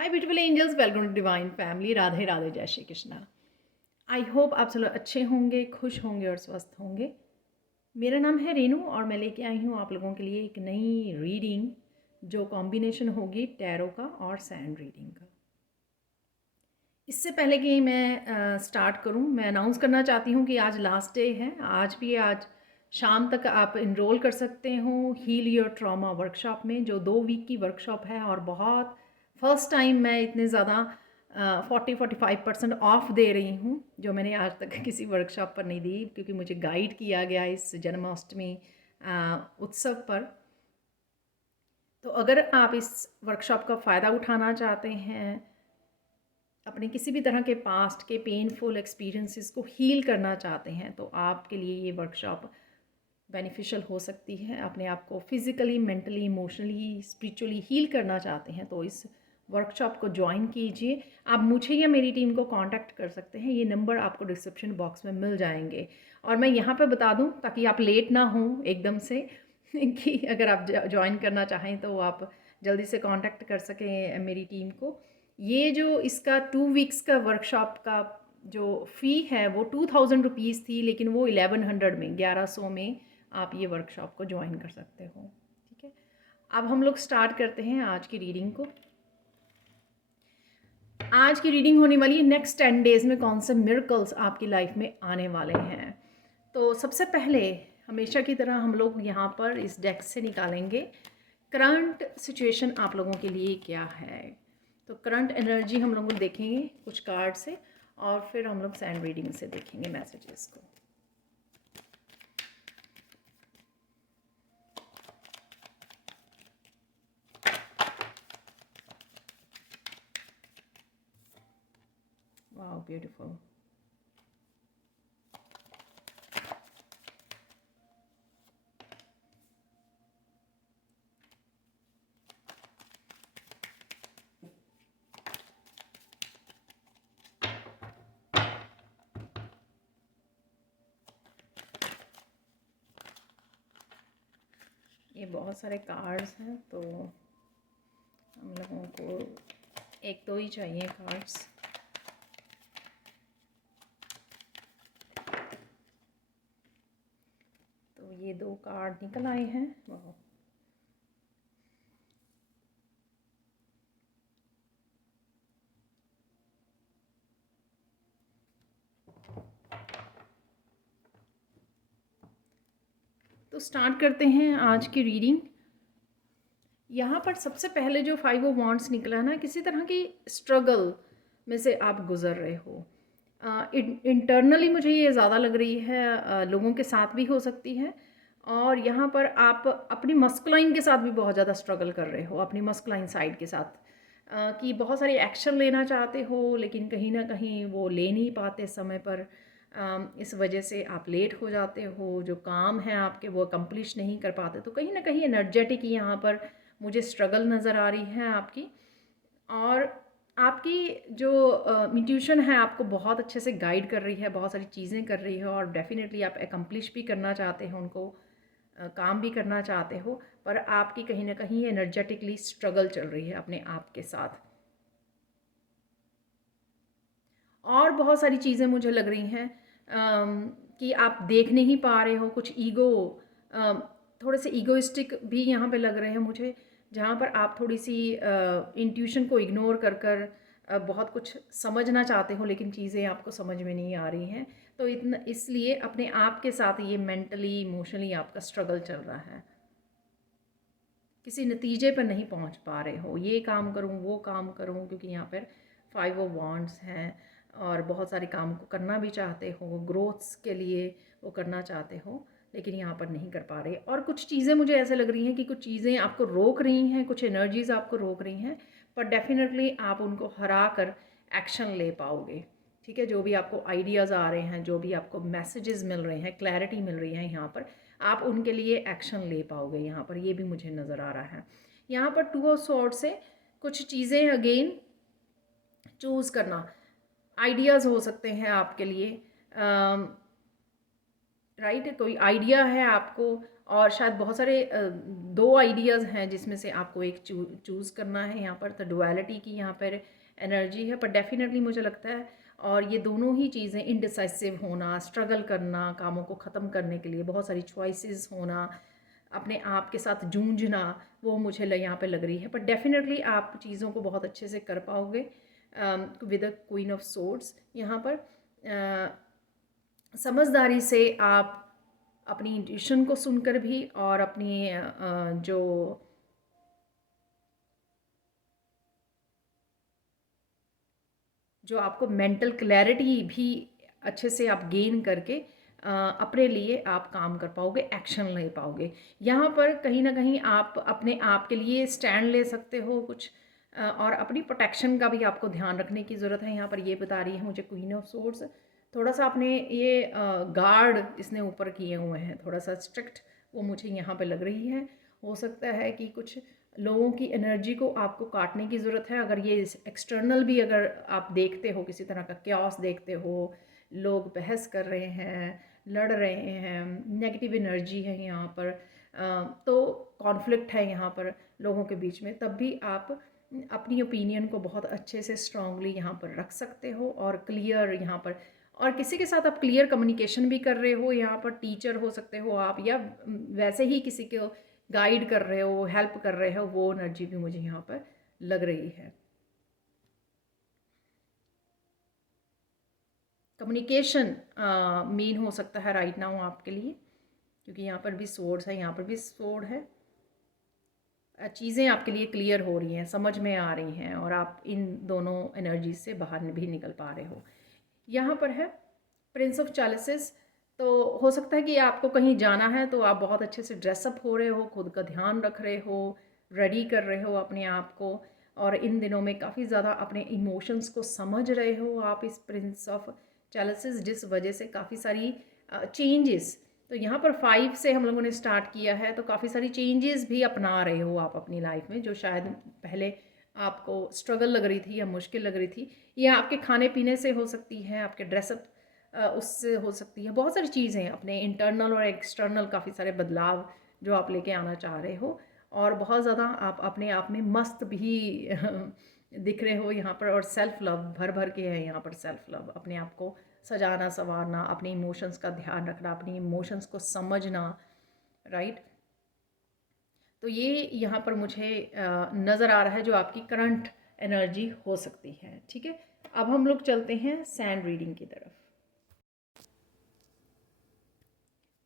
Hi beautiful angels, welcome to divine family. Radhe Radhe, जय Shri Krishna. I hope आप सब लोग अच्छे होंगे, खुश होंगे और स्वस्थ होंगे। मेरा नाम है रेनू और मैं लेके आई हूँ आप लोगों के लिए एक नई रीडिंग जो कॉम्बिनेशन होगी टैरो का और सैंड रीडिंग का। इससे पहले कि मैं स्टार्ट करूँ, मैं अनाउंस करना चाहती हूँ कि आज लास्ट डे है। आज शाम तक आप इनरोल कर सकते हो हील योर ट्रॉमा वर्कशॉप में, जो 2 वीक की वर्कशॉप है। और बहुत फर्स्ट टाइम मैं इतने ज़्यादा 40-45% ऑफ दे रही हूँ, जो मैंने आज तक किसी वर्कशॉप पर नहीं दी, क्योंकि मुझे गाइड किया गया इस जन्माष्टमी उत्सव पर। तो अगर आप इस वर्कशॉप का फ़ायदा उठाना चाहते हैं, अपने किसी भी तरह के पास्ट के पेनफुल एक्सपीरियंसेस को हील करना चाहते हैं, तो आपके लिए ये वर्कशॉप बेनिफिशियल हो सकती है। अपने आप को physically, mentally, emotionally, spiritually heal करना चाहते हैं तो इस वर्कशॉप को ज्वाइन कीजिए। आप मुझे या मेरी टीम को कांटेक्ट कर सकते हैं, ये नंबर आपको डिस्क्रिप्शन बॉक्स में मिल जाएंगे। और मैं यहाँ पे बता दूँ ताकि आप लेट ना हों एकदम से कि अगर आप ज्वाइन करना चाहें तो आप जल्दी से कांटेक्ट कर सकें मेरी टीम को। ये जो इसका 2 वीक्स का वर्कशॉप का जो फ़ी है वो 2000 रुपीज़ थी, लेकिन वो 1100 में, 1100 में आप ये वर्कशॉप को ज्वाइन कर सकते हो। ठीक है, अब हम लोग स्टार्ट करते हैं आज की रीडिंग को। आज की रीडिंग होने वाली है नेक्स्ट 10 डेज़ में कौन से मिरेकल्स आपकी लाइफ में आने वाले हैं। तो सबसे पहले हमेशा की तरह हम लोग यहाँ पर इस डेक से निकालेंगे करंट सिचुएशन आप लोगों के लिए क्या है। तो करंट एनर्जी हम लोग देखेंगे कुछ कार्ड से, और फिर हम लोग सैंड रीडिंग से देखेंगे मैसेजेस को। वाह, ब्यूटीफुल। ये बहुत सारे कार्ड्स हैं, तो हम लोगों को एक तो ही चाहिए कार्ड्स। तो ये 2 कार्ड निकल आए हैं। वाह, तो स्टार्ट करते हैं आज की रीडिंग। यहाँ पर सबसे पहले जो 5 ऑफ वांड्स निकला है ना, किसी तरह की स्ट्रगल में से आप गुज़र रहे हो। इंटरनली मुझे ये ज़्यादा लग रही है, लोगों के साथ भी हो सकती है। और यहाँ पर आप अपनी मस्कुलाइन के साथ भी बहुत ज़्यादा स्ट्रगल कर रहे हो, अपनी मस्कुलाइन साइड के साथ, कि बहुत सारी एक्शन लेना चाहते हो लेकिन कहीं ना कहीं वो ले नहीं पाते समय पर। इस वजह से आप लेट हो जाते हो, जो काम है आपके वो अकम्प्लिश नहीं कर पाते। तो कहीं ना कहीं एनर्जेटिक यहाँ पर मुझे स्ट्रगल नज़र आ रही है आपकी। और आपकी जो इंट्यूशन है आपको बहुत अच्छे से गाइड कर रही है, बहुत सारी चीज़ें कर रही है, और डेफिनेटली आप एकम्प्लिश भी करना चाहते हो उनको, काम भी करना चाहते हो, पर आपकी कहीं ना कहीं एनर्जेटिकली स्ट्रगल चल रही है अपने आप के साथ। और बहुत सारी चीज़ें मुझे लग रही हैं कि आप देख नहीं पा रहे हो, कुछ ईगो, थोड़े से ईगोइस्टिक भी यहाँ पे लग रहे हैं मुझे, जहाँ पर आप थोड़ी सी इंट्यूशन को इग्नोर कर कर बहुत कुछ समझना चाहते हो, लेकिन चीज़ें आपको समझ में नहीं आ रही हैं। तो इतना इसलिए अपने आप के साथ ये मेंटली इमोशनली आपका स्ट्रगल चल रहा है, किसी नतीजे पर नहीं पहुंच पा रहे हो। ये काम करूं, वो काम करूं, क्योंकि यहाँ पर 5 ऑफ वांड्स हैं और बहुत सारे काम को करना भी चाहते हो, ग्रोथ्स के लिए वो करना चाहते हो, लेकिन यहाँ पर नहीं कर पा रहे। और कुछ चीज़ें मुझे ऐसे लग रही हैं कि कुछ चीज़ें आपको रोक रही हैं, कुछ एनर्जीज़ आपको रोक रही हैं, पर डेफिनेटली आप उनको हरा कर एक्शन ले पाओगे। ठीक है, जो भी आपको आइडियाज़ आ रहे हैं, जो भी आपको मैसेजेस मिल रहे हैं, क्लैरिटी मिल रही है, यहाँ पर आप उनके लिए एक्शन ले पाओगे। यहाँ पर ये भी मुझे नज़र आ रहा है। यहाँ पर 2 ऑफ स्वॉर्ड से कुछ चीज़ें अगेन चूज़ करना, आइडियाज़ हो सकते हैं आपके लिए, राइट, कोई आइडिया है आपको, और शायद बहुत सारे दो आइडियाज़ हैं जिसमें से आपको एक चूज़ करना है यहाँ पर। तो डुअलिटी की यहाँ पर एनर्जी है, पर डेफिनेटली मुझे लगता है, और ये दोनों ही चीज़ें, इनडिसाइसिव होना, स्ट्रगल करना कामों को ख़त्म करने के लिए, बहुत सारी चॉइसेस होना, अपने आप के साथ जूझना, वो मुझे यहाँ पे लग रही है। पर डेफिनेटली आप चीज़ों को बहुत अच्छे से कर पाओगे with the queen of swords. यहाँ पर समझदारी से आप अपनी इंट्यूशन को सुनकर भी, और अपनी जो आपको मेंटल क्लैरिटी भी अच्छे से आप गेन करके अपने लिए आप काम कर पाओगे, एक्शन ले पाओगे। यहाँ पर कहीं ना कहीं आप अपने आप के लिए स्टैंड ले सकते हो कुछ, और अपनी प्रोटेक्शन का भी आपको ध्यान रखने की ज़रूरत है। यहाँ पर ये बता रही है मुझे क्वीन ऑफ सोर्ड्स, थोड़ा सा आपने ये गार्ड इसने ऊपर किए हुए हैं, थोड़ा सा स्ट्रिक्ट वो मुझे यहाँ पे लग रही है। हो सकता है कि कुछ लोगों की एनर्जी को आपको काटने की ज़रूरत है। अगर ये एक्सटर्नल भी अगर आप देखते हो, किसी तरह का क्यास देखते हो, लोग बहस कर रहे हैं, लड़ रहे हैं, नेगेटिव एनर्जी है यहाँ पर, तो कॉन्फ्लिक्ट है यहाँ पर लोगों के बीच में, तब भी आप अपनी ओपिनियन को बहुत अच्छे से स्ट्रांगली यहाँ पर रख सकते हो, और क्लियर यहाँ पर, और किसी के साथ आप क्लियर कम्युनिकेशन भी कर रहे हो। यहाँ पर टीचर हो सकते हो आप, या वैसे ही किसी को गाइड कर रहे हो, हेल्प कर रहे हो, वो एनर्जी भी मुझे यहाँ पर लग रही है। कम्युनिकेशन मेन हो सकता है राइट नाउ आपके लिए, क्योंकि यहाँ पर भी सोर्स है, यहाँ पर भी सोर्ड है। चीज़ें आपके लिए क्लियर हो रही हैं, समझ में आ रही हैं, और आप इन दोनों एनर्जी से बाहर भी निकल पा रहे हो। यहाँ पर है प्रिंस ऑफ चैलिसेस। तो हो सकता है कि आपको कहीं जाना है, तो आप बहुत अच्छे से ड्रेसअप हो रहे हो, खुद का ध्यान रख रहे हो, रेडी कर रहे हो अपने आप को, और इन दिनों में काफ़ी ज़्यादा अपने इमोशंस को समझ रहे हो आप इस प्रिंस ऑफ चैलिसेस, जिस वजह से काफ़ी सारी चेंजेस, तो यहाँ पर 5 से हम लोगों ने स्टार्ट किया है, तो काफ़ी सारी चेंजेस भी अपना रहे हो आप अपनी लाइफ में, जो शायद पहले आपको स्ट्रगल लग रही थी या मुश्किल लग रही थी। या आपके खाने पीने से हो सकती है, आपके ड्रेसअप उससे हो सकती है, बहुत सारी चीज़ें अपने इंटरनल और एक्सटर्नल, काफ़ी सारे बदलाव जो आप लेके आना चाह रहे हो, और बहुत ज़्यादा आप अपने आप में मस्त भी दिख रहे हो यहाँ पर, और सेल्फ लव भर भर के है यहाँ पर। सेल्फ लव, अपने आप को सजाना संवारना, अपने इमोशंस का ध्यान रखना, अपनी इमोशंस को समझना, राइट। तो ये यहाँ पर मुझे नज़र आ रहा है जो आपकी करंट एनर्जी हो सकती है। ठीक है, अब हम लोग चलते हैं सैंड रीडिंग की तरफ।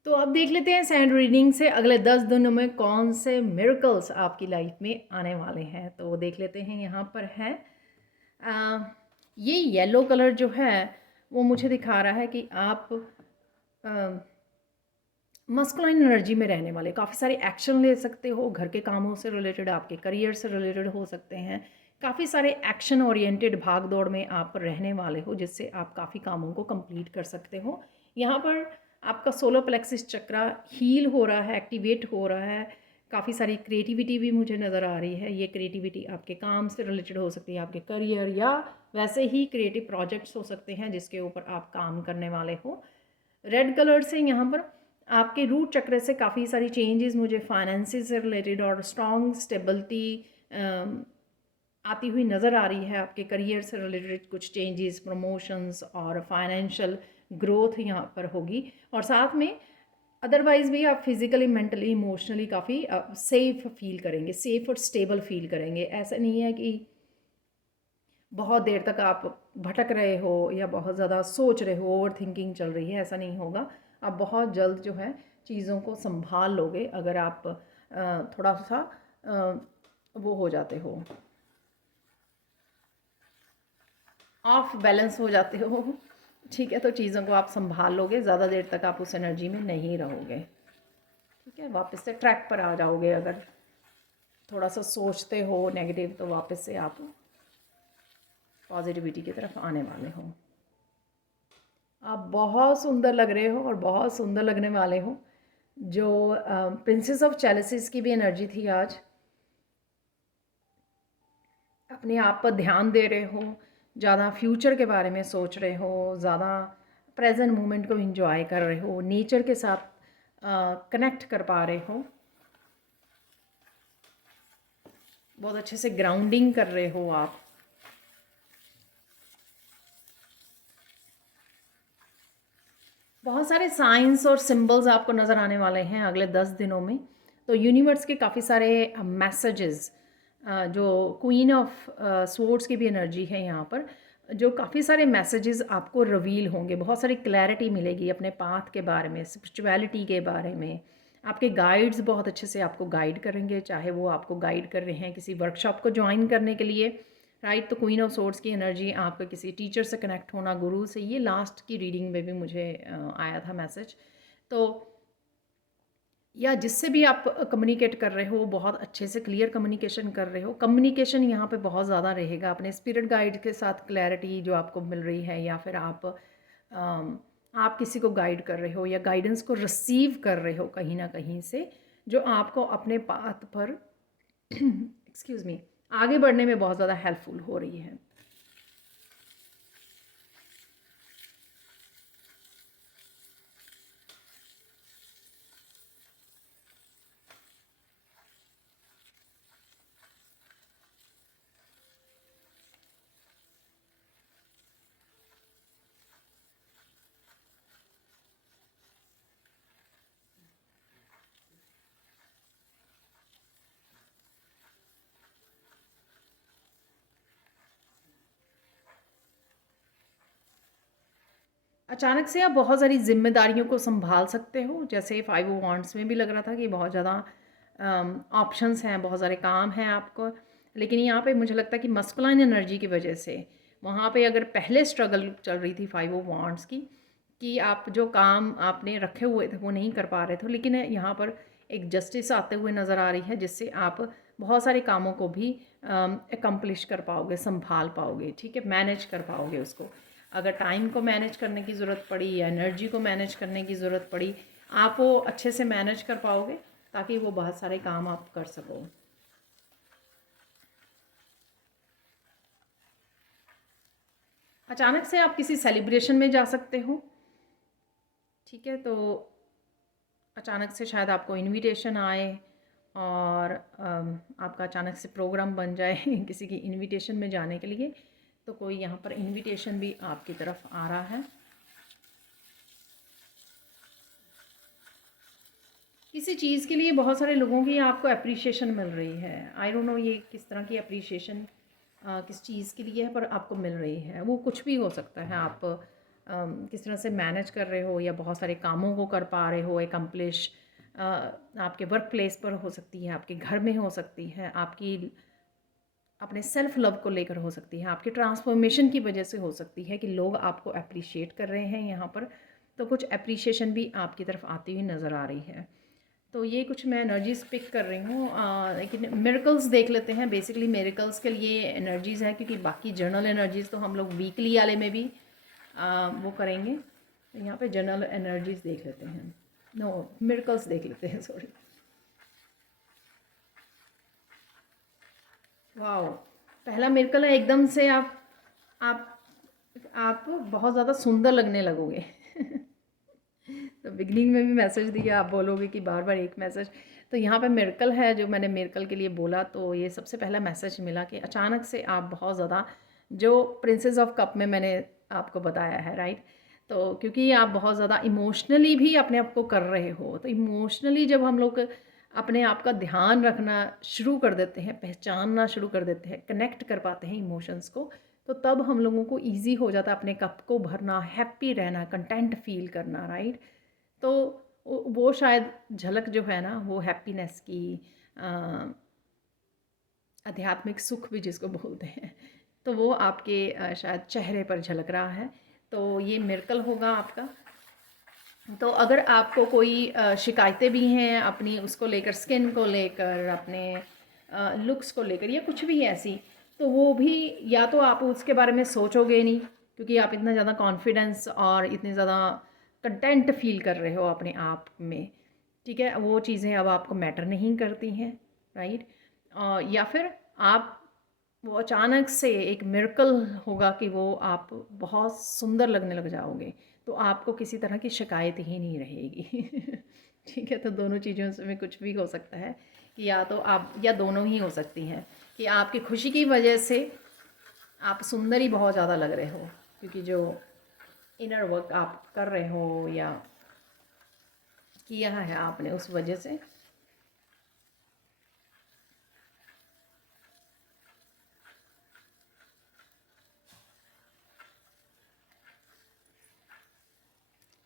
तो अब देख लेते हैं सैंड रीडिंग से अगले 10 दिनों में कौन से मिरेकल्स आपकी लाइफ में आने वाले हैं। तो वो देख लेते हैं। यहाँ पर है ये येलो कलर जो है वो मुझे दिखा रहा है कि आप मस्कुलाइन एनर्जी में रहने वाले, काफ़ी सारे एक्शन ले सकते हो, घर के कामों से रिलेटेड, आपके करियर से रिलेटेड हो सकते हैं। काफ़ी सारे एक्शन ओरिएंटेड भाग दौड़ में आप रहने वाले हो, जिससे आप काफ़ी कामों को कंप्लीट कर सकते हो। यहाँ पर आपका सोलर प्लेक्सिस चक्रा हील हो रहा है, एक्टिवेट हो रहा है। काफ़ी सारी क्रिएटिविटी भी मुझे नज़र आ रही है। ये क्रिएटिविटी आपके काम से रिलेटेड हो सकती है, आपके करियर, या वैसे ही क्रिएटिव प्रोजेक्ट्स हो सकते हैं जिसके ऊपर आप काम करने वाले हो। रेड कलर से यहाँ पर आपके रूट चक्र से काफ़ी सारी चेंजेस मुझे फाइनेंसेस से रिलेटेड और स्ट्रॉन्ग स्टेबिलिटी आती हुई नज़र आ रही है। आपके करियर से रिलेटेड कुछ चेंजेस, प्रमोशंस और फाइनेंशियल ग्रोथ यहाँ पर होगी। और साथ में अदरवाइज़ भी आप फिज़िकली, मेंटली, इमोशनली काफ़ी सेफ़ फील करेंगे, सेफ़ और स्टेबल फील करेंगे। ऐसा नहीं है कि बहुत देर तक आप भटक रहे हो या बहुत ज़्यादा सोच रहे हो, ओवर थिंकिंग चल रही है, ऐसा नहीं होगा। आप बहुत जल्द जो है चीज़ों को संभाल लोगे अगर आप थोड़ा सा वो हो जाते हो, ऑफ बैलेंस हो जाते हो। ठीक है, तो चीज़ों को आप संभाल लोगे, ज़्यादा देर तक आप उस एनर्जी में नहीं रहोगे। ठीक है, वापस से ट्रैक पर आ जाओगे। अगर थोड़ा सा सोचते हो नेगेटिव, तो वापस से आप पॉजिटिविटी की तरफ आने वाले हो। आप बहुत सुंदर लग रहे हो और बहुत सुंदर लगने वाले हो। जो प्रिंसेस ऑफ चैलिसेस की भी एनर्जी थी आज, अपने आप पर ध्यान दे रहे हो, ज़्यादा फ्यूचर के बारे में सोच रहे हो, ज़्यादा प्रेजेंट मोमेंट को एंजॉय कर रहे हो, नेचर के साथ कनेक्ट कर पा रहे हो, बहुत अच्छे से ग्राउंडिंग कर रहे हो आप। बहुत सारे साइंस और सिंबल्स आपको नज़र आने वाले हैं अगले 10 दिनों में। तो यूनिवर्स के काफ़ी सारे मैसेजेस, जो क्वीन ऑफ स्वॉर्ड्स की भी एनर्जी है यहाँ पर, जो काफ़ी सारे मैसेजेस आपको रिवील होंगे, बहुत सारी क्लैरिटी मिलेगी अपने पाथ के बारे में, स्पिरिचुअलिटी के बारे में। आपके गाइड्स बहुत अच्छे से आपको गाइड करेंगे, चाहे वो आपको गाइड कर रहे हैं किसी वर्कशॉप को ज्वाइन करने के लिए, राइट। तो क्वीन ऑफ सोर्ड्स की एनर्जी, आपका किसी टीचर से कनेक्ट होना, गुरु से, ये लास्ट की रीडिंग में भी मुझे आया था मैसेज। तो या जिससे भी आप कम्युनिकेट कर रहे हो, बहुत अच्छे से क्लियर कम्युनिकेशन कर रहे हो। कम्युनिकेशन यहाँ पे बहुत ज़्यादा रहेगा, अपने स्पिरिट गाइड के साथ क्लैरिटी जो आपको मिल रही है, या फिर आप किसी को गाइड कर रहे हो या गाइडेंस को रिसीव कर रहे हो कहीं ना कहीं से, जो आपको अपने पाथ पर एक्सक्यूज़ मी, आगे बढ़ने में बहुत ज़्यादा हेल्पफुल हो रही है। अचानक से आप बहुत सारी ज़िम्मेदारियों को सँभाल सकते हो, जैसे 5 ऑफ वांड्स में भी लग रहा था कि बहुत ज़्यादा ऑप्शंस हैं, बहुत सारे काम हैं आपको। लेकिन यहाँ पे मुझे लगता है कि मस्कुलाइन एनर्जी की वजह से वहाँ पे अगर पहले स्ट्रगल चल रही थी 5 ऑफ वांड्स की, कि आप जो काम आपने रखे हुए थे वो नहीं कर पा रहे थे, लेकिन यहाँ पर एक जस्टिस आते हुए नज़र आ रही है, जिससे आप बहुत सारे कामों को भी एकम्प्लिश कर पाओगे, संभाल पाओगे, ठीक है, मैनेज कर पाओगे उसको। अगर टाइम को मैनेज करने की ज़रूरत पड़ी या एनर्जी को मैनेज करने की ज़रूरत पड़ी, आप वो अच्छे से मैनेज कर पाओगे, ताकि वो बहुत सारे काम आप कर सको। अचानक से आप किसी सेलिब्रेशन में जा सकते हो, ठीक है। तो अचानक से शायद आपको इनविटेशन आए, और आपका अचानक से प्रोग्राम बन जाए किसी की इनविटेशन में जाने के लिए। तो कोई यहाँ पर इनविटेशन भी आपकी तरफ आ रहा है। किसी चीज़ के लिए बहुत सारे लोगों की आपको अप्रिशिएशन मिल रही है। आई डोंट नो ये किस तरह की अप्रिशिएशन किस चीज़ के लिए है, पर आपको मिल रही है। वो कुछ भी हो सकता है, आप किस तरह से मैनेज कर रहे हो, या बहुत सारे कामों को कर पा रहे हो एकम्प्लिश। आपके वर्क प्लेस पर हो सकती है, आपके घर में हो सकती है, आपकी अपने सेल्फ लव को लेकर हो सकती है, आपके ट्रांसफॉर्मेशन की वजह से हो सकती है कि लोग आपको अप्रिशिएट कर रहे हैं यहाँ पर। तो कुछ अप्रिशिएशन भी आपकी तरफ आती हुई नज़र आ रही है। तो ये कुछ मैं एनर्जीज पिक कर रही हूँ, लेकिन मिरेकल्स देख लेते हैं। बेसिकली मिरेकल्स के लिए एनर्जीज़ हैं, क्योंकि बाकी जर्नल एनर्जीज़ तो हम लोग वीकली वाले में भी वो करेंगे। तो यहाँ पे जर्नल एनर्जीज़ देख लेते हैं, नो मिरेकल्स देख लेते हैं, सॉरी। वाओ, पहला मिरेकल है, एकदम से आप आप बहुत ज़्यादा सुंदर लगने लगोगे। तो बिगनिंग में भी मैसेज दिया, आप बोलोगे कि बार बार एक मैसेज। तो यहाँ पे मिरेकल है, जो मैंने मिरेकल के लिए बोला, तो ये सबसे पहला मैसेज मिला कि अचानक से आप बहुत ज़्यादा, जो प्रिंसेस ऑफ कप में मैंने आपको बताया है, राइट। तो क्योंकि आप बहुत ज़्यादा इमोशनली भी अपने आप को कर रहे हो, तो इमोशनली जब हम लोग अपने आप का ध्यान रखना शुरू कर देते हैं, पहचानना शुरू कर देते हैं, कनेक्ट कर पाते हैं इमोशंस को, तो तब हम लोगों को ईजी हो जाता है अपने कप को भरना, हैप्पी रहना, कंटेंट फील करना, राइट। तो वो शायद झलक जो है ना, वो हैप्पीनेस की, आध्यात्मिक सुख भी जिसको बोलते हैं, तो वो आपके शायद चेहरे पर झलक रहा है। तो ये मिरेकल होगा आपका। तो अगर आपको कोई शिकायतें भी हैं अपनी, उसको लेकर, स्किन को लेकर, अपने लुक्स को लेकर, या कुछ भी ऐसी, तो वो भी, या तो आप उसके बारे में सोचोगे नहीं, क्योंकि आप इतना ज़्यादा कॉन्फिडेंस और इतने ज़्यादा कंटेंट फील कर रहे हो अपने आप में, ठीक है। वो चीज़ें अब आपको मैटर नहीं करती हैं, राइट। या फिर आप, वो अचानक से एक मिरेकल होगा कि वो आप बहुत सुंदर लगने लग जाओगे। तो आपको किसी तरह की शिकायत ही नहीं रहेगी। ठीक है, तो दोनों चीज़ों से में कुछ भी हो सकता है कि या तो आप, या दोनों ही हो सकती हैं कि आपकी खुशी की वजह से आप सुंदर ही बहुत ज़्यादा लग रहे हो, क्योंकि जो इनर वर्क आप कर रहे हो या किया है आपने उस वजह से।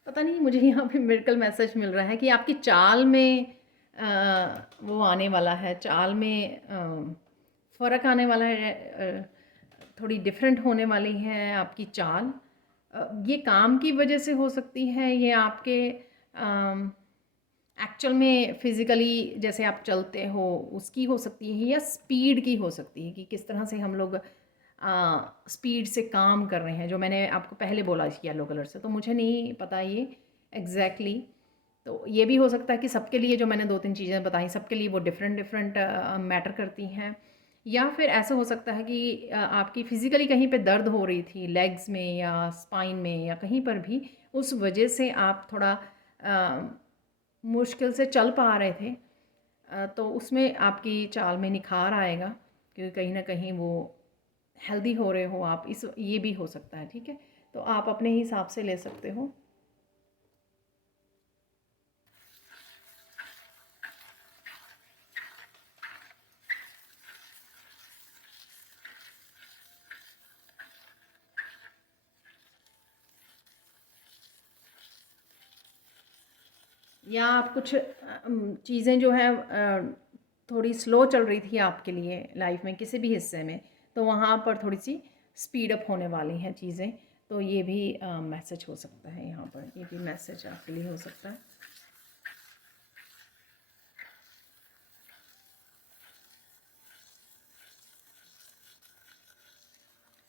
पता नहीं, मुझे यहाँ पे मिरेकल मैसेज मिल रहा है कि आपकी चाल में वो आने वाला है, चाल में फ़र्क आने वाला है, थोड़ी डिफरेंट होने वाली है आपकी चाल। ये काम की वजह से हो सकती है, ये आपके एक्चुअल में फिज़िकली जैसे आप चलते हो उसकी हो सकती है, या स्पीड की हो सकती है कि किस तरह से हम लोग स्पीड से काम कर रहे हैं, जो मैंने आपको पहले बोला येलो कलर से। तो मुझे नहीं पता ये एग्जैक्टली तो ये भी हो सकता है कि सबके लिए जो मैंने दो तीन चीज़ें बताई सबके लिए वो डिफरेंट डिफरेंट मैटर करती हैं, या फिर ऐसा हो सकता है कि आपकी फ़िज़िकली कहीं पे दर्द हो रही थी लेग्स में या स्पाइन में या कहीं पर भी, उस वजह से आप थोड़ा मुश्किल से चल पा रहे थे। तो उसमें आपकी चाल में निखार आएगा, क्योंकि कहीं ना कहीं वो हेल्दी हो रहे हो आप, इस ये भी हो सकता है। ठीक है, तो आप अपने हिसाब से ले सकते हो। या आप कुछ चीज़ें जो है थोड़ी स्लो चल रही थी आपके लिए लाइफ में किसी भी हिस्से में, तो वहाँ पर थोड़ी सी स्पीड अप होने वाली हैं चीज़ें। तो ये भी मैसेज हो सकता है, यहाँ पर ये भी मैसेज आपके लिए हो सकता है।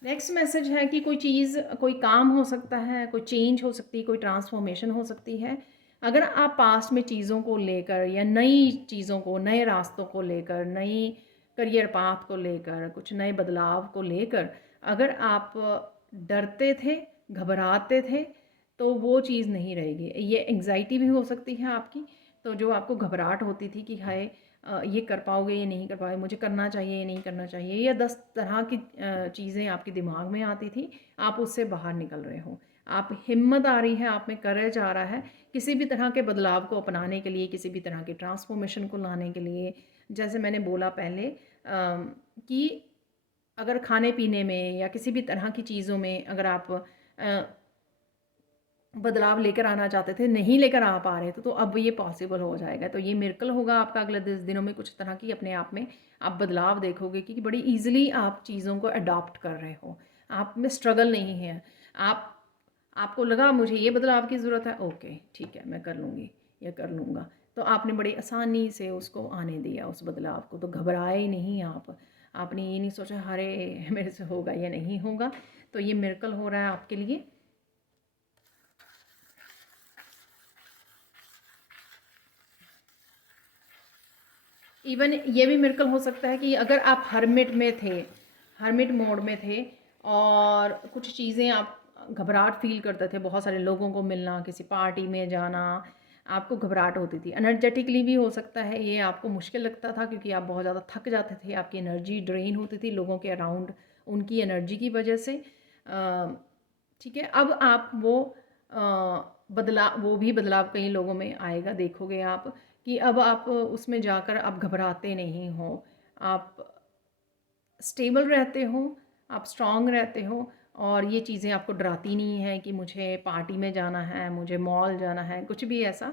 नेक्स्ट मैसेज है कि कोई चीज़, कोई काम हो सकता है, कोई चेंज हो सकती है, कोई ट्रांसफॉर्मेशन हो सकती है। अगर आप पास्ट में चीज़ों को लेकर या नई चीज़ों को, नए रास्तों को लेकर, नई करियर पाथ को लेकर, कुछ नए बदलाव को लेकर अगर आप डरते थे, घबराते थे, तो वो चीज़ नहीं रहेगी। ये एंग्जाइटी भी हो सकती है आपकी, तो जो आपको घबराहट होती थी कि हाय ये कर पाओगे, ये नहीं कर पाओगे, मुझे करना चाहिए, ये नहीं करना चाहिए, या 10 तरह की चीज़ें आपके दिमाग में आती थी, आप उससे बाहर निकल रहे हो। आप, हिम्मत आ रही है आप में, करेज आ रहा है किसी भी तरह के बदलाव को अपनाने के लिए, किसी भी तरह के ट्रांसफॉर्मेशन को लाने के लिए। जैसे मैंने बोला पहले कि अगर खाने पीने में या किसी भी तरह की चीज़ों में अगर आप बदलाव लेकर आना चाहते थे, नहीं लेकर आ पा रहे थे, तो अब ये पॉसिबल हो जाएगा। तो ये मिरेकल होगा आपका अगले 10 दिनों में, कुछ तरह की अपने आप में आप बदलाव देखोगे कि बड़ी ईजिली आप चीज़ों को अडॉप्ट कर रहे हो, आप में स्ट्रगल नहीं है। आप, आपको लगा मुझे ये बदलाव की ज़रूरत है, ओके ठीक है मैं कर लूँगी या कर लूँगा, तो आपने बड़ी आसानी से उसको आने दिया, उस बदलाव को। तो घबराए नहीं आप, आपने ये नहीं सोचा अरे मेरे से होगा या नहीं होगा। तो ये मिरेकल हो रहा है आपके लिए। इवन ये भी मिरेकल हो सकता है कि अगर आप हर्मिट में थे, हर्मिट मोड में थे, और कुछ चीज़ें आप घबराहट फील करते थे, बहुत सारे लोगों को मिलना, किसी पार्टी में जाना, आपको घबराहट होती थी। एनर्जेटिकली भी हो सकता है ये, आपको मुश्किल लगता था क्योंकि आप बहुत ज़्यादा थक जाते थे, आपकी एनर्जी ड्रेन होती थी लोगों के अराउंड, उनकी एनर्जी की वजह से। ठीक है, अब आप वो बदलाव, वो भी बदलाव कई लोगों में आएगा, देखोगे आप कि अब आप उसमें जाकर आप घबराते नहीं हो, आप स्टेबल रहते हो, आप स्ट्रॉन्ग रहते हो, और ये चीज़ें आपको डराती नहीं है कि मुझे पार्टी में जाना है, मुझे मॉल जाना है, कुछ भी ऐसा।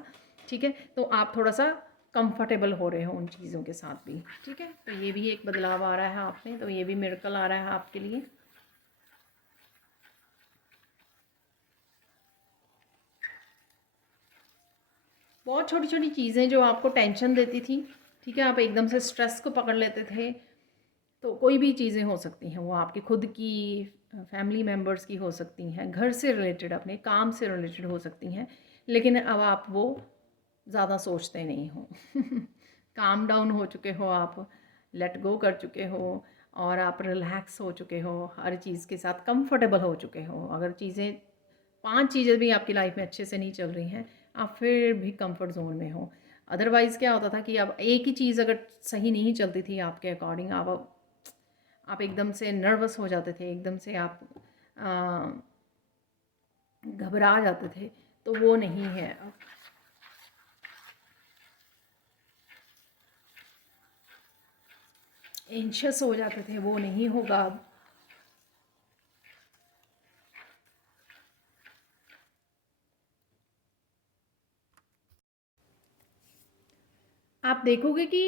ठीक है, तो आप थोड़ा सा कंफर्टेबल हो रहे हो उन चीज़ों के साथ भी। ठीक है, तो ये भी एक बदलाव आ रहा है आप में, तो ये भी मिरेकल आ रहा है आपके लिए। बहुत छोटी छोटी चीज़ें जो आपको टेंशन देती थी, ठीक है, आप एकदम से स्ट्रेस को पकड़ लेते थे, तो कोई भी चीज़ें हो सकती हैं, वो आपकी खुद की, फैमिली मेम्बर्स की हो सकती हैं, घर से रिलेटेड, अपने काम से रिलेटेड हो सकती हैं, लेकिन अब आप वो ज़्यादा सोचते नहीं हो। काम डाउन हो चुके हो आप, लेट गो कर चुके हो, और आप रिलैक्स हो चुके हो, हर चीज़ के साथ कंफर्टेबल हो चुके हो। अगर चीज़ें 5 चीज़ें भी आपकी लाइफ में अच्छे से नहीं चल रही हैं, आप फिर भी कंफर्ट जोन में हो। अदरवाइज़ क्या होता था कि अब एक ही चीज़ अगर सही नहीं चलती थी आपके अकॉर्डिंग, आप एकदम से नर्वस हो जाते थे, एकदम से आप घबरा जाते थे, तो वो नहीं है अब। एंशियस हो जाते थे, वो नहीं होगा अब। आप देखोगे कि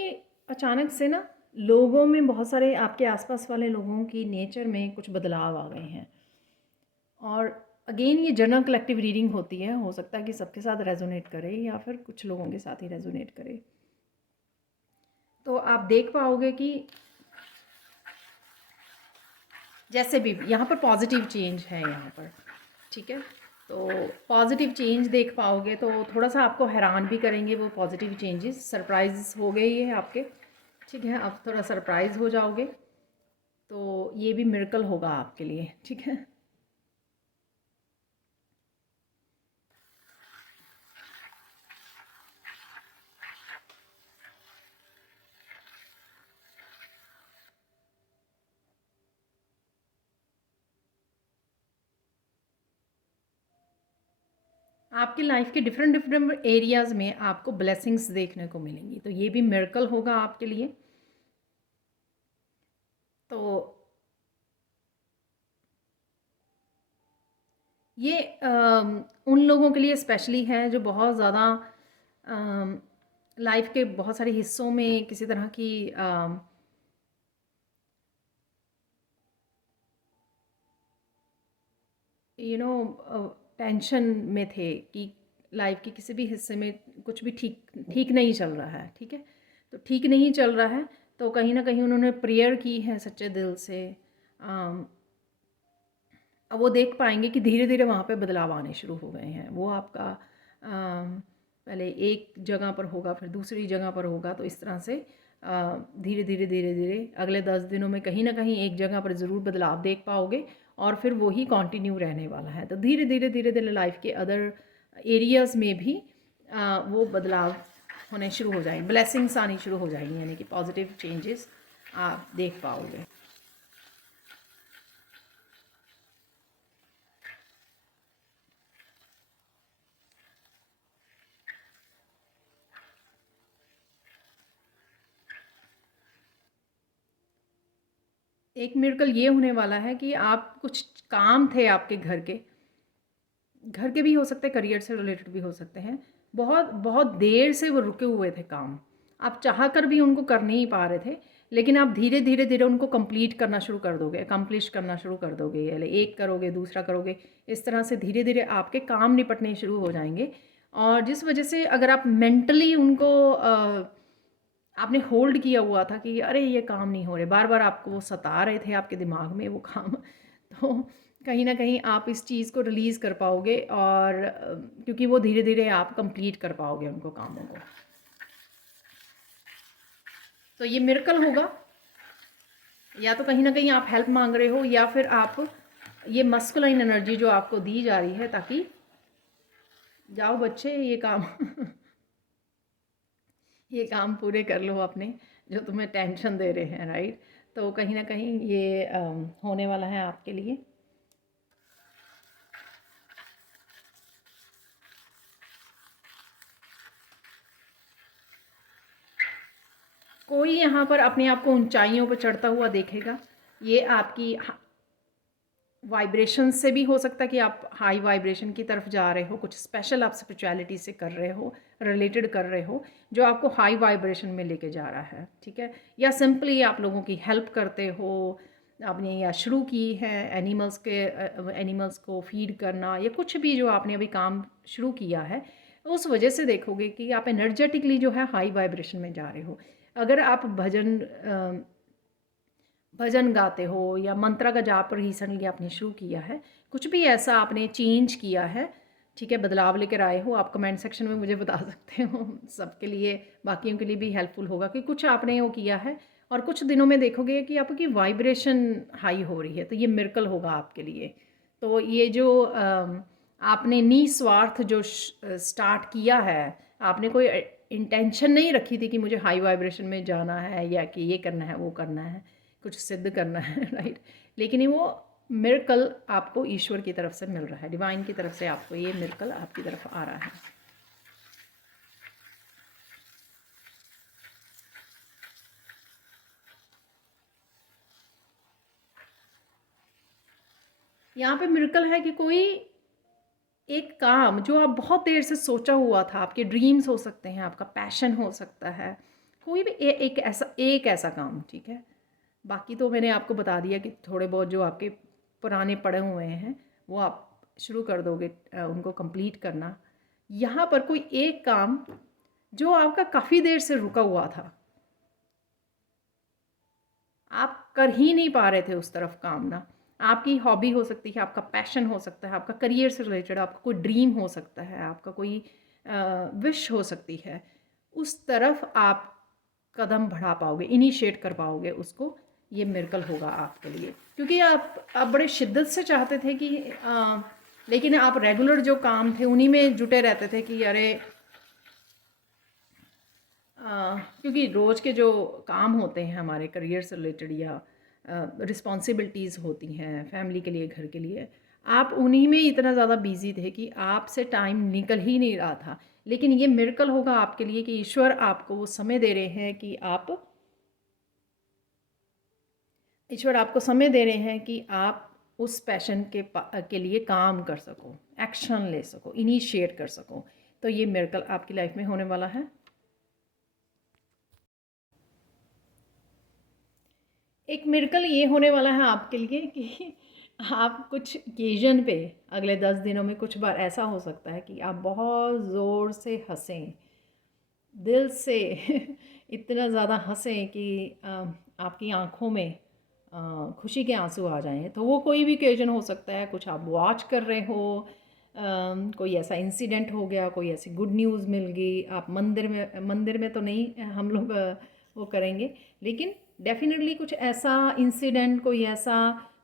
अचानक से ना लोगों में, बहुत सारे आपके आसपास वाले लोगों की नेचर में कुछ बदलाव आ गए हैं। और अगेन ये जनरल कलेक्टिव रीडिंग होती है, हो सकता है कि सबके साथ रेजोनेट करे या फिर कुछ लोगों के साथ ही रेजोनेट करे। तो आप देख पाओगे कि जैसे भी यहाँ पर पॉजिटिव चेंज है यहाँ पर, ठीक है। तो पॉजिटिव चेंज देख पाओगे तो थोड़ा सा आपको हैरान भी करेंगे वो पॉजिटिव चेंजेस, सरप्राइज हो गए ये आपके, ठीक है। आप थोड़ा सरप्राइज हो जाओगे, तो ये भी मिरेकल होगा आपके लिए, ठीक है। आपकी लाइफ के डिफरेंट डिफरेंट एरियाज़ में आपको ब्लेसिंग्स देखने को मिलेंगी, तो ये भी मिरेकल होगा आपके लिए। तो ये उन लोगों के लिए स्पेशली है जो बहुत ज़्यादा लाइफ के बहुत सारे हिस्सों में किसी तरह की टेंशन में थे कि लाइफ के किसी भी हिस्से में कुछ भी ठीक ठीक नहीं चल रहा है, ठीक है। तो ठीक नहीं चल रहा है, तो कहीं ना कहीं उन्होंने प्रेयर की है सच्चे दिल से। अब वो देख पाएंगे कि धीरे धीरे वहाँ पे बदलाव आने शुरू हो गए हैं। वो आपका पहले एक जगह पर होगा, फिर दूसरी जगह पर होगा, तो इस तरह से धीरे धीरे धीरे धीरे अगले 10 दिनों में कहीं ना कहीं एक जगह पर ज़रूर बदलाव देख पाओगे, और फिर वही कंटिन्यू रहने वाला है। तो धीरे धीरे धीरे धीरे लाइफ के अदर एरियाज़ में भी वो बदलाव होने शुरू हो जाएंगे, ब्लेसिंग्स आनी शुरू हो जाएंगी, यानी कि पॉजिटिव चेंजेस आप देख पाओगे। एक मिरेकल ये होने वाला है कि आप कुछ काम थे आपके घर के भी हो सकते हैं, करियर से रिलेटेड भी हो सकते हैं, बहुत बहुत देर से वो रुके हुए थे काम, आप चाह कर भी उनको कर नहीं पा रहे थे, लेकिन आप धीरे धीरे धीरे उनको कंप्लीट करना शुरू कर दोगे, अकम्प्लिश करना शुरू कर दोगे। यानी एक करोगे, दूसरा करोगे, इस तरह से धीरे धीरे आपके काम निपटने शुरू हो जाएंगे। और जिस वजह से अगर आप मेंटली उनको आपने होल्ड किया हुआ था कि अरे ये काम नहीं हो रहे, बार बार आपको वो सता रहे थे आपके दिमाग में वो काम, तो कहीं ना कहीं आप इस चीज़ को रिलीज़ कर पाओगे, और क्योंकि वो धीरे धीरे आप कंप्लीट कर पाओगे उनको कामों को। तो ये मिरेकल होगा, या तो कहीं ना कहीं आप हेल्प मांग रहे हो, या फिर आप ये मस्कुलाइन एनर्जी जो आपको दी जा रही है, ताकि जाओ बच्चे ये काम ये काम पूरे कर लो अपने, जो तुम्हें टेंशन दे रहे हैं, राइट। तो कहीं ना कहीं ये होने वाला है आपके लिए। कोई यहाँ पर अपने आप को ऊंचाइयों पर चढ़ता हुआ देखेगा, ये आपकी वाइब्रेशन से भी हो सकता है कि आप हाई वाइब्रेशन की तरफ जा रहे हो, कुछ स्पेशल आप स्पिरिचुअलिटी से कर रहे हो, रिलेटेड कर रहे हो, जो आपको हाई वाइब्रेशन में लेके जा रहा है, ठीक है। या सिंपली आप लोगों की हेल्प करते हो, आपने या शुरू की है एनिमल्स को फीड करना, या कुछ भी जो आपने अभी काम शुरू किया है, उस वजह से देखोगे कि आप एनर्जेटिकली जो है हाई वाइब्रेशन में जा रहे हो। अगर आप भजन गाते हो या मंत्र का जाप रिसेंटली आपने शुरू किया है, कुछ भी ऐसा आपने चेंज किया है, ठीक है, बदलाव लेकर आए हो, आप कमेंट सेक्शन में मुझे बता सकते हो, सबके लिए, बाकियों के लिए भी हेल्पफुल होगा कि कुछ आपने वो किया है, और कुछ दिनों में देखोगे कि आपकी वाइब्रेशन हाई हो रही है, तो ये मिरेकल होगा आपके लिए। तो ये जो आपने निस्वार्थ जो स्टार्ट किया है, आपने कोई इंटेंशन नहीं रखी थी कि मुझे हाई वाइब्रेशन में जाना है या कि ये करना है वो करना है, कुछ सिद्ध करना है राइट। लेकिन ये वो मिरेकल आपको ईश्वर की तरफ से मिल रहा है, डिवाइन की तरफ से आपको ये मिरेकल आपकी तरफ आ रहा है। यहाँ पे मिरेकल है कि कोई एक काम जो आप बहुत देर से सोचा हुआ था, आपके ड्रीम्स हो सकते हैं, आपका पैशन हो सकता है, कोई भी एक ऐसा काम, ठीक है। बाकी तो मैंने आपको बता दिया कि थोड़े बहुत जो आपके पुराने पड़े हुए हैं वो आप शुरू कर दोगे उनको कंप्लीट करना। यहाँ पर कोई एक काम जो आपका काफ़ी देर से रुका हुआ था, आप कर ही नहीं पा रहे थे उस तरफ काम ना। आपकी हॉबी हो सकती है, आपका पैशन हो सकता है, आपका करियर से रिलेटेड आपका कोई ड्रीम हो सकता है, आपका कोई विश हो सकती है। उस तरफ आप कदम बढ़ा पाओगे, इनिशिएट कर पाओगे उसको, ये मिरेकल होगा आपके लिए। क्योंकि आप बड़े शिद्दत से चाहते थे कि लेकिन आप रेगुलर जो काम थे उन्हीं में जुटे रहते थे कि अरे क्योंकि रोज़ के जो काम होते हैं हमारे करियर से रिलेटेड या रिस्पॉन्सिबिलिटीज़ होती हैं फैमिली के लिए, घर के लिए, आप उन्हीं में इतना ज़्यादा बिजी थे कि आपसे टाइम निकल ही नहीं रहा था। लेकिन ये मिरेकल होगा आपके लिए कि ईश्वर आपको वो समय दे रहे हैं कि ईश्वर आपको समय दे रहे हैं कि आप उस पैशन के लिए काम कर सको, एक्शन ले सको, इनिशिएट कर सको। तो ये मिरेकल आपकी लाइफ में होने वाला है। एक मिरेकल ये होने वाला है आपके लिए कि आप कुछ ओकेजन पे अगले 10 दिनों में कुछ बार ऐसा हो सकता है कि आप बहुत ज़ोर से हंसें, दिल से इतना ज़्यादा हंसें कि आपकी आंखों में खुशी के आंसू आ जाएं। तो वो कोई भी ओकेजन हो सकता है, कुछ आप वॉच कर रहे हो, कोई ऐसा इंसिडेंट हो गया, कोई ऐसी गुड न्यूज़ मिल गई, आप मंदिर में तो नहीं हम लोग वो करेंगे, लेकिन डेफिनेटली कुछ ऐसा इंसिडेंट, कोई ऐसा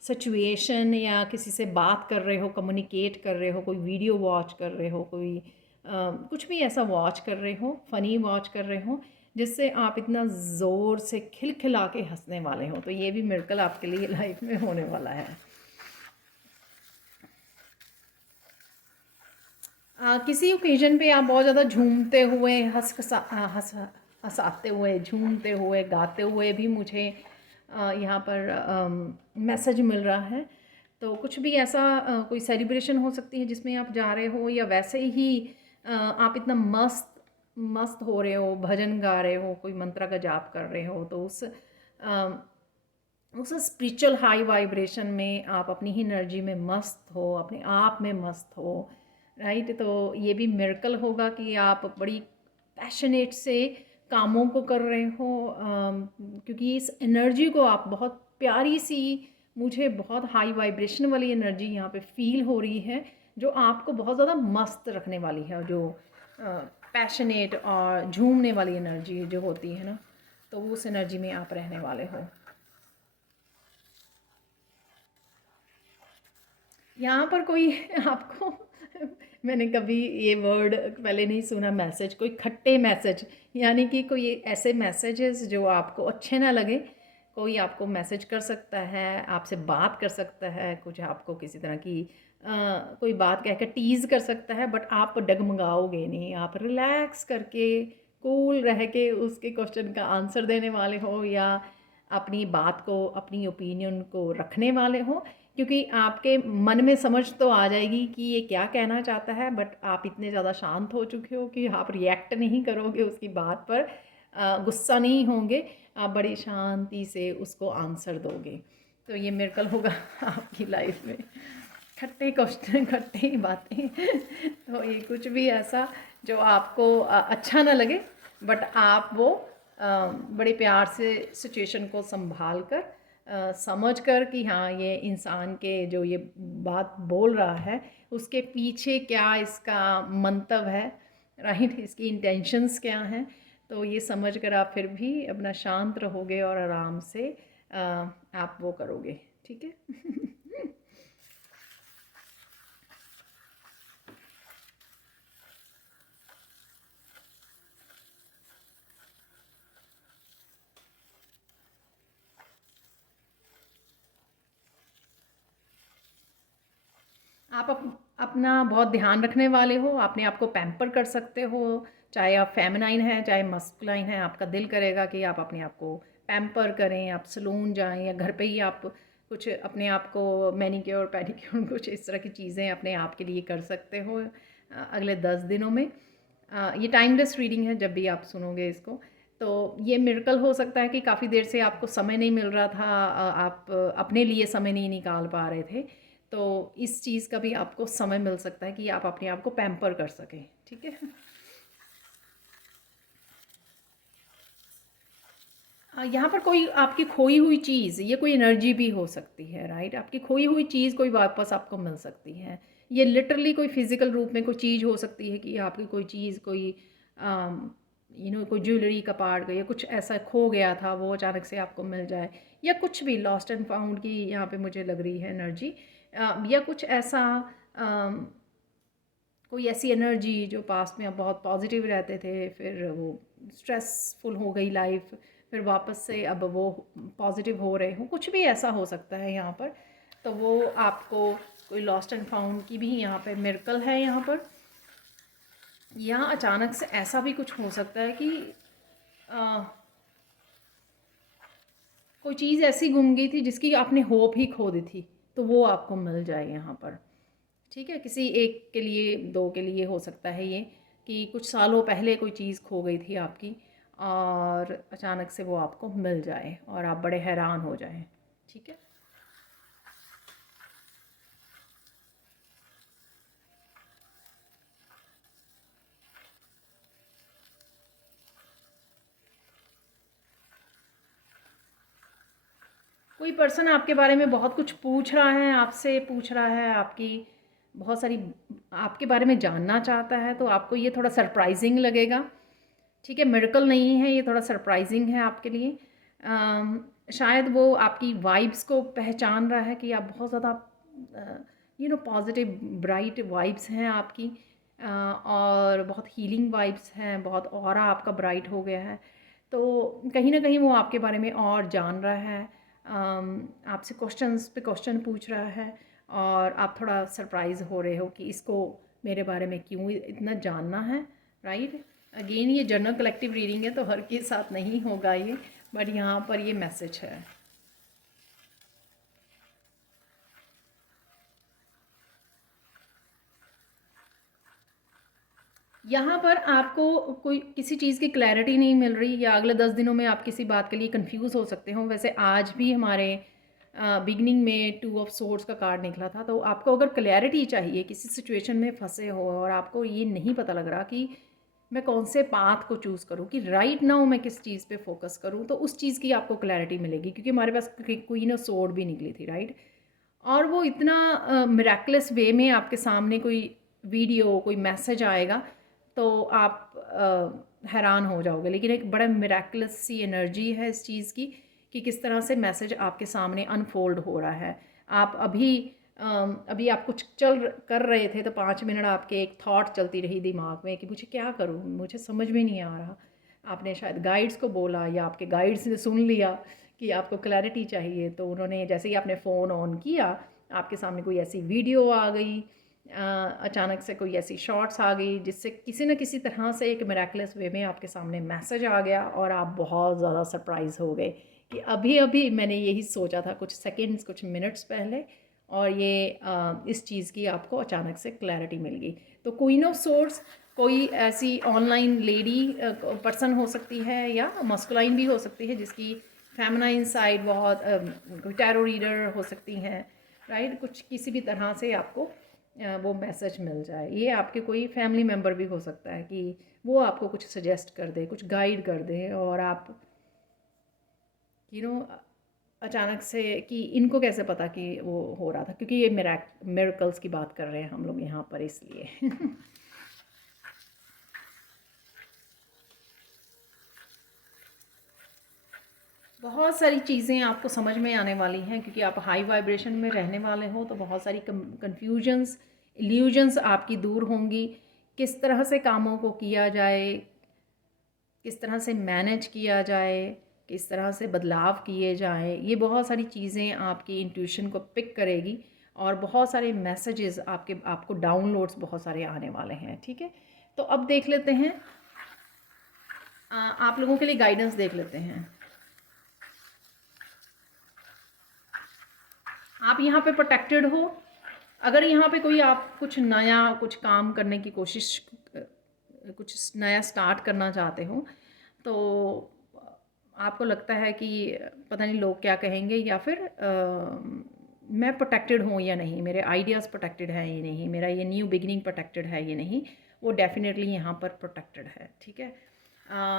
सिचुएशन या किसी से बात कर रहे हो, कम्युनिकेट कर रहे हो, कोई वीडियो वॉच कर रहे हो, कोई कुछ भी ऐसा वॉच कर रहे हो, फ़नी वॉच कर रहे हो जिससे आप इतना ज़ोर से खिलखिला के हंसने वाले हो। तो ये भी मिरेकल आपके लिए लाइफ में होने वाला है। किसी ओकेजन पे आप बहुत ज़्यादा झूमते हुए, हंसाते हुए, झूमते हुए, गाते हुए भी मुझे यहाँ पर मैसेज मिल रहा है। तो कुछ भी ऐसा कोई सेलिब्रेशन हो सकती है जिसमें आप जा रहे हो, या वैसे ही आप इतना मस्त मस्त हो रहे हो, भजन गा रहे हो, कोई मंत्र का जाप कर रहे हो, तो उस स्पिरिचुअल हाई वाइब्रेशन में आप अपनी ही एनर्जी में मस्त हो, अपने आप में मस्त हो, राइट। तो ये भी मिरेकल होगा कि आप बड़ी पैशनेट से कामों को कर रहे हो, क्योंकि इस एनर्जी को आप बहुत प्यारी सी, मुझे बहुत हाई वाइब्रेशन वाली एनर्जी यहाँ पे फील हो रही है जो आपको बहुत ज़्यादा मस्त रखने वाली है, जो पैशनेट और झूमने वाली एनर्जी जो होती है ना, तो उस एनर्जी में आप रहने वाले हो। यहाँ पर कोई आपको मैंने कभी ये वर्ड पहले नहीं सुना, मैसेज, कोई खट्टे मैसेज, यानी कि कोई ऐसे मैसेजेस जो आपको अच्छे ना लगे, कोई आपको मैसेज कर सकता है, आपसे बात कर सकता है, कुछ आपको किसी तरह की कोई बात कहकर टीज़ कर सकता है, बट आप डगमगाओगे नहीं, आप रिलैक्स करके कूल रह के उसके क्वेश्चन का आंसर देने वाले हो, या अपनी बात को, अपनी ओपिनियन को रखने वाले हो, क्योंकि आपके मन में समझ तो आ जाएगी कि ये क्या कहना चाहता है, बट आप इतने ज़्यादा शांत हो चुके हो कि आप रिएक्ट नहीं करोगे उसकी बात पर, गुस्सा नहीं होंगे, आप बड़ी शांति से उसको आंसर दोगे। तो ये मिरेकल होगा आपकी लाइफ में। खट्टे क्वेश्चन, खट्टी बातें तो ये कुछ भी ऐसा जो आपको अच्छा ना लगे, बट आप वो बड़े प्यार से सिचुएशन को संभाल कर, समझ कर कि हाँ ये इंसान के जो ये बात बोल रहा है उसके पीछे क्या इसका मंतव्य है, राइट, इसकी इंटेंशंस क्या हैं, तो ये समझ कर आप फिर भी अपना शांत रहोगे और आराम से आप वो करोगे, ठीक है। आप अपना बहुत ध्यान रखने वाले हो, अपने आप को पैम्पर कर सकते हो, चाहे आप फेमिनाइन हैं चाहे मस्कुलाइन हैं, आपका दिल करेगा कि आप अपने आप को पैम्पर करें, आप सैलून जाएं या घर पे ही आप कुछ अपने आप को मैनीक्योर पेडिक्योर कुछ इस तरह की चीज़ें अपने आप के लिए कर सकते हो अगले 10 दिनों में। ये टाइमलेस रीडिंग है, जब भी आप सुनोगे इसको तो ये मिरेकल हो सकता है कि काफ़ी देर से आपको समय नहीं मिल रहा था, आप अपने लिए समय नहीं निकाल पा रहे थे, तो इस चीज़ का भी आपको समय मिल सकता है कि आप अपने आप को पैम्पर कर सकें। ठीक है। यहाँ पर कोई आपकी खोई हुई चीज़, ये कोई एनर्जी भी हो सकती है, राइट? आपकी खोई हुई चीज़ कोई वापस आपको मिल सकती है। ये लिटरली कोई फिज़िकल रूप में कोई चीज़ हो सकती है कि आपकी कोई चीज़, कोई कोई ज्वेलरी का पार्ट या कुछ ऐसा खो गया था, वो अचानक से आपको मिल जाए, या कुछ भी लॉस्ट एंड फाउंड की यहाँ पे मुझे लग रही है एनर्जी, या कुछ ऐसा कोई ऐसी एनर्जी जो पास्ट में आप बहुत पॉजिटिव रहते थे, फिर वो स्ट्रेसफुल हो गई लाइफ, फिर वापस से अब वो पॉजिटिव हो रहे हो, कुछ भी ऐसा हो सकता है यहाँ पर। तो वो आपको कोई लॉस्ट एंड फाउंड की भी यहाँ पे मिरेकल है यहाँ पर। यहाँ अचानक से ऐसा भी कुछ हो सकता है कि कोई चीज़ ऐसी गुम गई थी जिसकी आपने होप ही खो दी थी, तो वो आपको मिल जाए यहाँ पर। ठीक है, किसी एक के लिए, दो के लिए हो सकता है ये, कि कुछ सालों पहले कोई चीज़ खो गई थी आपकी और अचानक से वो आपको मिल जाए और आप बड़े हैरान हो जाएं। ठीक है। कोई पर्सन आपके बारे में बहुत कुछ पूछ रहा है, आपसे पूछ रहा है, आपकी बहुत सारी आपके बारे में जानना चाहता है, तो आपको ये थोड़ा सरप्राइजिंग लगेगा। ठीक है, मिरेकल नहीं है, ये थोड़ा सरप्राइजिंग है आपके लिए। शायद वो आपकी वाइब्स को पहचान रहा है कि आप बहुत ज़्यादा पॉजिटिव ब्राइट वाइब्स हैं आपकी, और बहुत हीलिंग वाइब्स हैं, बहुत ऑरा आपका ब्राइट हो गया है, तो कहीं ना कहीं वो आपके बारे में और जान रहा है, आपसे क्वेश्चंस पे क्वेश्चन पूछ रहा है, और आप थोड़ा सरप्राइज़ हो रहे हो कि इसको मेरे बारे में क्यों इतना जानना है, राइट? अगेन ये जनरल कलेक्टिव रीडिंग है, तो हर के साथ नहीं होगा ये, बट यहाँ पर ये मैसेज है। यहाँ पर आपको कोई किसी चीज़ की क्लैरिटी नहीं मिल रही, या अगले 10 दिनों में आप किसी बात के लिए कंफ्यूज हो सकते हो। वैसे आज भी हमारे बिगनिंग में 2 ऑफ सोर्ड्स का कार्ड निकला था, तो आपको अगर क्लैरिटी चाहिए, किसी सिचुएशन में फंसे हो और आपको ये नहीं पता लग रहा कि मैं कौन से पाथ को चूज़ करूँ, कि राइट नाउ मैं किस चीज़ पे फोकस करूँ, तो उस चीज़ की आपको क्लैरिटी मिलेगी, क्योंकि हमारे पास क्वीन ऑफ सोर्ड भी निकली थी, राइट? और वो इतना मिराकुलस वे में आपके सामने कोई वीडियो, कोई मैसेज आएगा, तो आप हैरान हो जाओगे। लेकिन एक बड़ा मिराकुलस सी एनर्जी है इस चीज़ की, कि किस तरह से मैसेज आपके सामने अनफोल्ड हो रहा है। आप अभी आप कुछ कर रहे थे, तो 5 मिनट आपके एक थॉट चलती रही दिमाग में कि मुझे क्या करूँ, मुझे समझ में नहीं आ रहा। आपने शायद गाइड्स को बोला, या आपके गाइड्स ने सुन लिया कि आपको क्लैरिटी चाहिए, तो उन्होंने जैसे ही आपने फ़ोन ऑन किया, आपके सामने कोई ऐसी वीडियो आ गई, अचानक से कोई ऐसी शॉर्ट्स आ गई, जिससे किसी न किसी तरह से एक मिराकुलस वे में आपके सामने मैसेज आ गया, और आप बहुत ज़्यादा सरप्राइज़ हो गए कि अभी अभी मैंने यही सोचा था, कुछ सेकंड्स, कुछ मिनट्स पहले, और ये इस चीज़ की आपको अचानक से क्लैरिटी मिल गई। तो क्वीन ऑफ सोर्ड्स कोई ऐसी ऑनलाइन लेडी पर्सन हो सकती है, या मस्कुलाइन भी हो सकती है, जिसकी फेमिनाइन साइड बहुत, कोई टैरो रीडर हो सकती हैं, राइट? कुछ किसी भी तरह से आपको वो मैसेज मिल जाए। ये आपके कोई फैमिली मेम्बर भी हो सकता है कि वो आपको कुछ सजेस्ट कर दे, कुछ गाइड कर दे, और आप यू नो अचानक से कि इनको कैसे पता कि वो हो रहा था, क्योंकि ये मिरेकल्स की बात कर रहे हैं हम लोग यहाँ पर, इसलिए बहुत सारी चीज़ें आपको समझ में आने वाली हैं, क्योंकि आप हाई वाइब्रेशन में रहने वाले हो, तो बहुत सारी कन्फ्यूजन्स, इल्यूजन्स आपकी दूर होंगी। किस तरह से कामों को किया जाए, किस तरह से मैनेज किया जाए, किस तरह से बदलाव किए जाएँ, ये बहुत सारी चीज़ें आपकी इंट्यूशन को पिक करेगी, और बहुत सारे मैसेजेस आपको डाउनलोड्स बहुत सारे आने वाले हैं, ठीक है। तो अब देख लेते हैं, आप लोगों के लिए गाइडेंस देख लेते हैं। आप यहाँ पे प्रोटेक्टेड हो। अगर यहाँ पे कोई आप कुछ काम करने की कोशिश, कुछ नया स्टार्ट करना चाहते हो, तो आपको लगता है कि पता नहीं लोग क्या कहेंगे, या फिर मैं प्रोटेक्टेड हूँ या नहीं, मेरे आइडियाज़ प्रोटेक्टेड है या नहीं, मेरा ये न्यू बिगिनिंग प्रोटेक्टेड है या नहीं, वो डेफिनेटली यहाँ पर प्रोटेक्टेड है, ठीक है।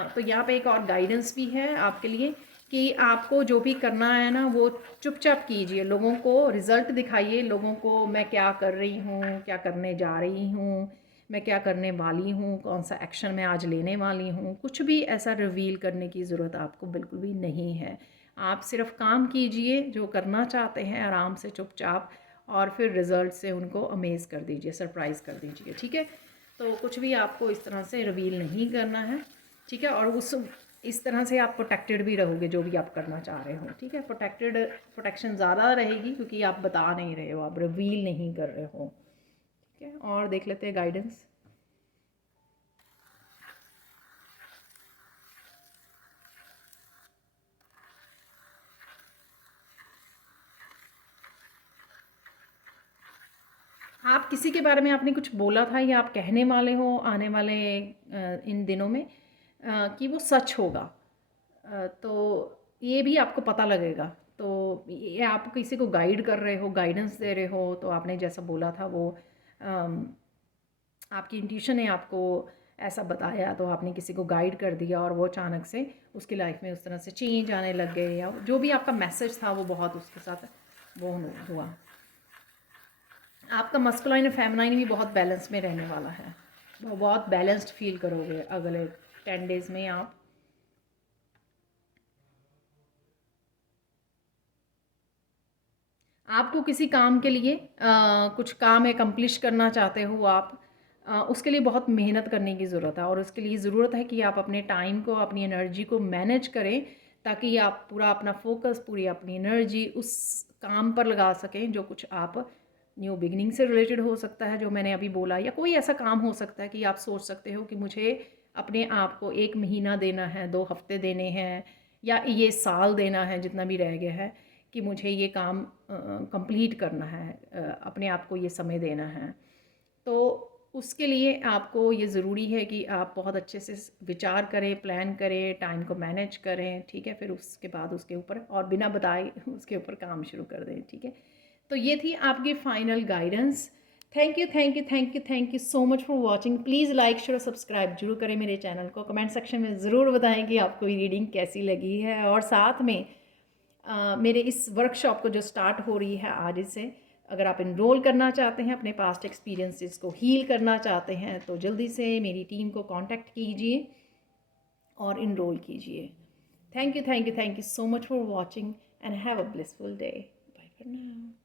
तो यहाँ पे एक और गाइडेंस भी है आपके लिए कि आपको जो भी करना है ना, वो चुपचाप कीजिए, लोगों को रिज़ल्ट दिखाइए, लोगों को मैं क्या कर रही हूँ, क्या करने जा रही हूँ, मैं क्या करने वाली हूँ, कौन सा एक्शन मैं आज लेने वाली हूँ, कुछ भी ऐसा रिवील करने की ज़रूरत आपको बिल्कुल भी नहीं है। आप सिर्फ काम कीजिए जो करना चाहते हैं, आराम से चुपचाप, और फिर रिज़ल्ट से उनको अमेज़ कर दीजिए, सरप्राइज़ कर दीजिए, ठीक है। तो कुछ भी आपको इस तरह से रिवील नहीं करना है, ठीक है। और इस तरह से आप प्रोटेक्टेड भी रहोगे जो भी आप करना चाह रहे हो, ठीक है। प्रोटेक्शन ज़्यादा रहेगी क्योंकि आप बता नहीं रहे हो, आप रिवील नहीं कर रहे हो, ठीक है। और देख लेते हैं गाइडेंस। आप किसी के बारे में आपने कुछ बोला था या आप कहने वाले हो आने वाले इन दिनों में, कि वो सच होगा, तो ये भी आपको पता लगेगा। तो ये आप किसी को गाइड कर रहे हो, गाइडेंस दे रहे हो, तो आपने जैसा बोला था वो आपकी इंट्यूशन ने आपको ऐसा बताया, तो आपने किसी को गाइड कर दिया और वो अचानक से उसकी लाइफ में उस तरह से चेंज आने लग गए, या जो भी आपका मैसेज था वो बहुत उसके साथ वो हुआ। आपका मस्कुलाइन और फेमिनाइन भी बहुत बैलेंस में रहने वाला है, वो बहुत बैलेंस्ड फील करोगे अगले 10 डेज़ में। आपको किसी काम के लिए कुछ काम एकम्प्लिश करना चाहते हो आप, उसके लिए बहुत मेहनत करने की ज़रूरत है, और उसके लिए ज़रूरत है कि आप अपने टाइम को, अपनी एनर्जी को मैनेज करें, ताकि आप पूरा अपना फोकस, पूरी अपनी एनर्जी उस काम पर लगा सकें जो कुछ आप न्यू बिगनिंग से रिलेटेड हो सकता है, जो मैंने अभी बोला, या कोई ऐसा काम हो सकता है कि आप सोच सकते हो कि मुझे अपने आप को 1 महीना देना है, 2 हफ्ते देने हैं, या ये साल देना है, जितना भी रह गया है, कि मुझे ये काम कंप्लीट करना है, अपने आप को ये समय देना है। तो उसके लिए आपको ये ज़रूरी है कि आप बहुत अच्छे से विचार करें, प्लान करें, टाइम को मैनेज करें, ठीक है। फिर उसके बाद उसके ऊपर और बिना बताए उसके ऊपर काम शुरू कर दें, ठीक है। तो ये थी आपकी final guidance. Thank you, thank you, thank you, thank you so much for watching. Please like, share और सब्सक्राइब जरूर करें मेरे चैनल को। कमेंट सेक्शन में ज़रूर बताएं कि आपको ये रीडिंग कैसी लगी है, और साथ में मेरे इस वर्कशॉप को जो स्टार्ट हो रही है आज से, अगर आप इनरोल करना चाहते हैं, अपने पास्ट एक्सपीरियंसेस को हील करना चाहते हैं, तो जल्दी से मेरी टीम को कांटेक्ट कीजिए और इनरोल कीजिए। Thank you, thank you, thank you so much for watching, and have a blissful day. Bye for now.